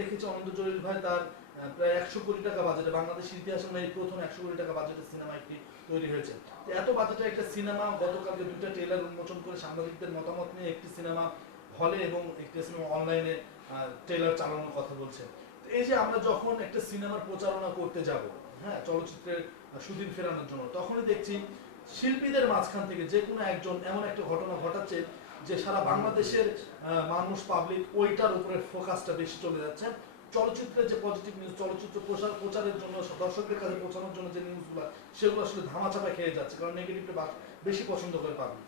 দেখেছি অনন্ত জলিল ভাই তার প্রায় একশো কোটি টাকা বাজেটে বাংলাদেশের ইতিহাসে মানে এই প্রথম একশো কোটি টাকা বাজেটের সিনেমা একটি তৈরি হয়েছে। এত বাজেটের একটা সিনেমা গতকালকে দুইটা ট্রেলার উন্মোচন করে সাংবাদিকদের মতামত নিয়ে একটি সিনেমা হলে এবং একটি সিনেমা অনলাইনে ট্রেলার চালানোর কথা বলছে। এই যে আমরা যখন একটা সিনেমার প্রচারণা করতে যাব হ্যাঁ চলচ্চিত্রের সুদিন ফেরানোর জন্য, তখনই দেখছি শিল্পীদের মাঝখান থেকে যে কোনো একজন এমন একটা ঘটনা ঘটাচ্ছে যে সারা বাংলাদেশের মানুষ পাবলিক ওইটার উপরে ফোকাসটা বেশি চলে যাচ্ছে। চলচ্চিত্রের যে পজিটিভ নিউজ চলচ্চিত্র প্রচার প্রচারের জন্য, দর্শকদের কাছে পৌঁছানোর জন্য যে নিউজগুলো সেগুলো আসলে ধামাচাপা খেয়ে যাচ্ছে, কারণ নেগেটিভটা বেশি পছন্দ করে পাবলিক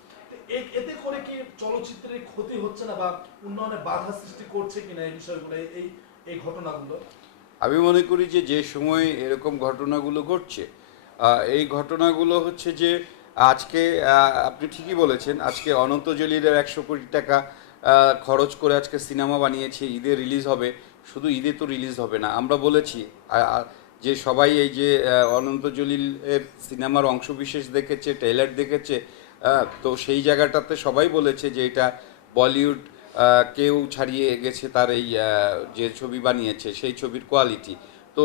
এতে করে কি চলচ্চিত্রের ক্ষতি হচ্ছে না বা উন্নয়নে বাধা সৃষ্টি করছে কিনা এই বিষয়গুলো এই- এই ঘটনাগুলো? আমি মনে করি যে যে সময় এরকম ঘটনাগুলো ঘটছে এই ঘটনাগুলো হচ্ছে যে আজকে আপনি ঠিকই বলেছেন, আজকে অনন্ত জলিলের একশো কোটি টাকা খরচ করে আজকে সিনেমা বানিয়েছে, ঈদে রিলিজ হবে। শুধু ঈদে তো রিলিজ হবে না, আমরা বলেছি যে সবাই এই যে অনন্ত জলিলের সিনেমার অংশবিশেষ দেখেছে ট্রেলার দেখেছে তো সেই জায়গাটাতে সবাই বলেছে যে এটা বলিউড কেউ ছাড়িয়ে গেছে তার এই যে ছবি বানিয়েছে, সেই ছবির কোয়ালিটি। তো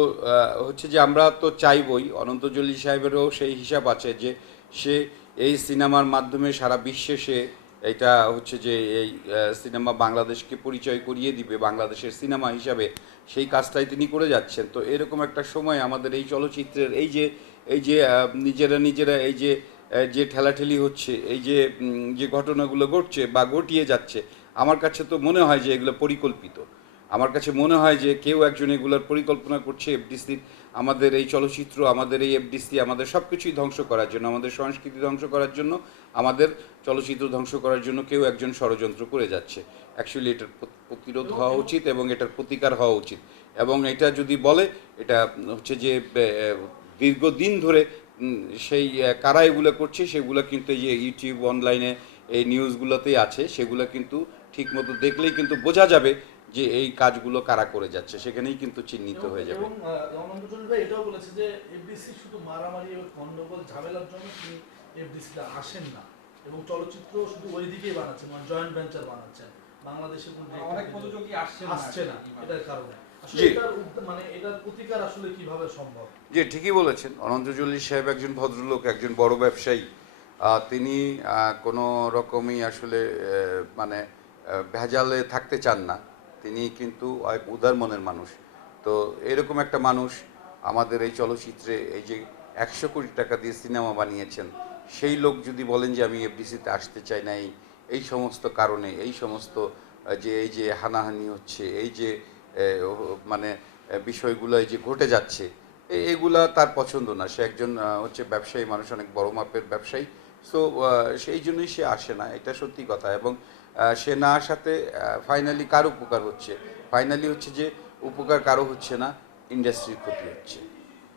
হচ্ছে যে আমরা তো চাইবই, অনন্ত জলিল সাহেবেরও সেই হিসাব আছে যে সে এই সিনেমার মাধ্যমে সারা বিশ্বে সে এটা হচ্ছে যে এই সিনেমা বাংলাদেশকে পরিচয় করিয়ে দিবে, বাংলাদেশের সিনেমা হিসাবে সেই কাজটাই তিনি করে যাচ্ছেন। তো এরকম একটা সময় আমাদের এই চলচ্চিত্রের এই যে এই যে নিজেরা নিজেরা এই যে যে ঠেলাঠেলি হচ্ছে, এই যে যে ঘটনাগুলো ঘটছে বা ঘটিয়ে যাচ্ছে, আমার কাছে তো মনে হয় যে এগুলো পরিকল্পিত। আমার কাছে মনে হয় যে কেউ একজন এগুলোর পরিকল্পনা করছে এফডিসির আমাদের এই চলচ্চিত্র আমাদের এই এফডিসি আমাদের সব কিছুই ধ্বংস করার জন্য আমাদের সংস্কৃতি ধ্বংস করার জন্য আমাদের চলচ্চিত্র ধ্বংস করার জন্য কেউ একজন ষড়যন্ত্র করে যাচ্ছে। অ্যাকচুয়ালি এটার প্রতিরোধ হওয়া উচিত এবং এটার প্রতিকার হওয়া উচিত। এবং এটা যদি বলে এটা হচ্ছে যে দীর্ঘদিন ধরে সেই কারা এগুলো করছে সেগুলো কিন্তু এই যে ইউটিউব অনলাইনে এই নিউজগুলোতেই আছে সেগুলো কিন্তু ঠিকমতো দেখলেই কিন্তু বোঝা যাবে যে এই কাজগুলো কারা করে যাচ্ছে সেখানেই কিন্তু চিহ্নিত হয়ে যাবে। এবং আহ, অনন্ত জলিল ভাই এটাও বলেছে যে এফডিসি শুধু মারামারি এবং গন্ডগোল ঝামেলার জন্য তিনি এফডিসিতে আসেন না। এবং চলচ্চিত্র শুধু ওই দিকেই বানাচ্ছেন মানে জয়েন্ট ভেঞ্চার বানাচ্ছেন। বাংলাদেশে অনেক প্রযোজকই আসছে আসছে না এটার কারণে। জি। এটার উদ্দ- মানে এটার প্রতিকার আসলে কীভাবে সম্ভব? যে ঠিকই বলেছেন। অনন্ত জলিল সাহেব একজন ভদ্রলোক একজন বড় ব্যবসায়ী। তিনি আহ, কোনো রকমই আসলে মানে ভেজালে থাকতে চান না। তিনি কিন্তু উদার মনের মানুষ। তো এরকম একটা মানুষ আমাদের এই চলচ্চিত্রে এই যে একশো কোটি টাকা দিয়ে সিনেমা বানিয়েছেন, সেই লোক যদি বলেন যে আমি এফডিসিতে আসতে চাই না এই এই সমস্ত কারণে, এই সমস্ত যে এই যে হানাহানি হচ্ছে, এই যে মানে বিষয়গুলো এই যে ঘটে যাচ্ছে এগুলা তার পছন্দ না। সে একজন হচ্ছে ব্যবসায়ী, মানুষ অনেক বড় মাপের ব্যবসায়ী। সো সেই জন্যই সে আসে না, এটা সত্যি কথা। এবং সে না আসাতে ফাইনালি কার উপকার হচ্ছে? ফাইনালি হচ্ছে যে, উপকার কারও হচ্ছে না ইন্ডাস্ট্রির ক্ষতি হচ্ছে।